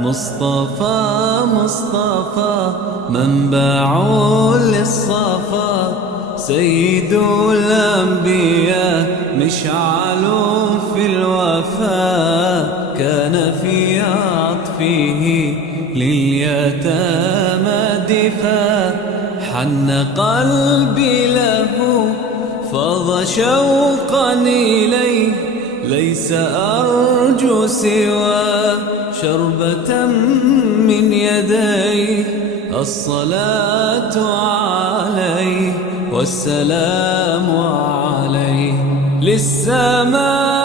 مصطفى مصطفى منبع للصفا، سيد الأنبياء مشعل في الوفا، كان في عطفه لليتامى دفا، حن قلبي له فاض شوقا إليه، ليس أرجو سوى شربة من يديه، الصلاة عليه والسلام عليه للسماء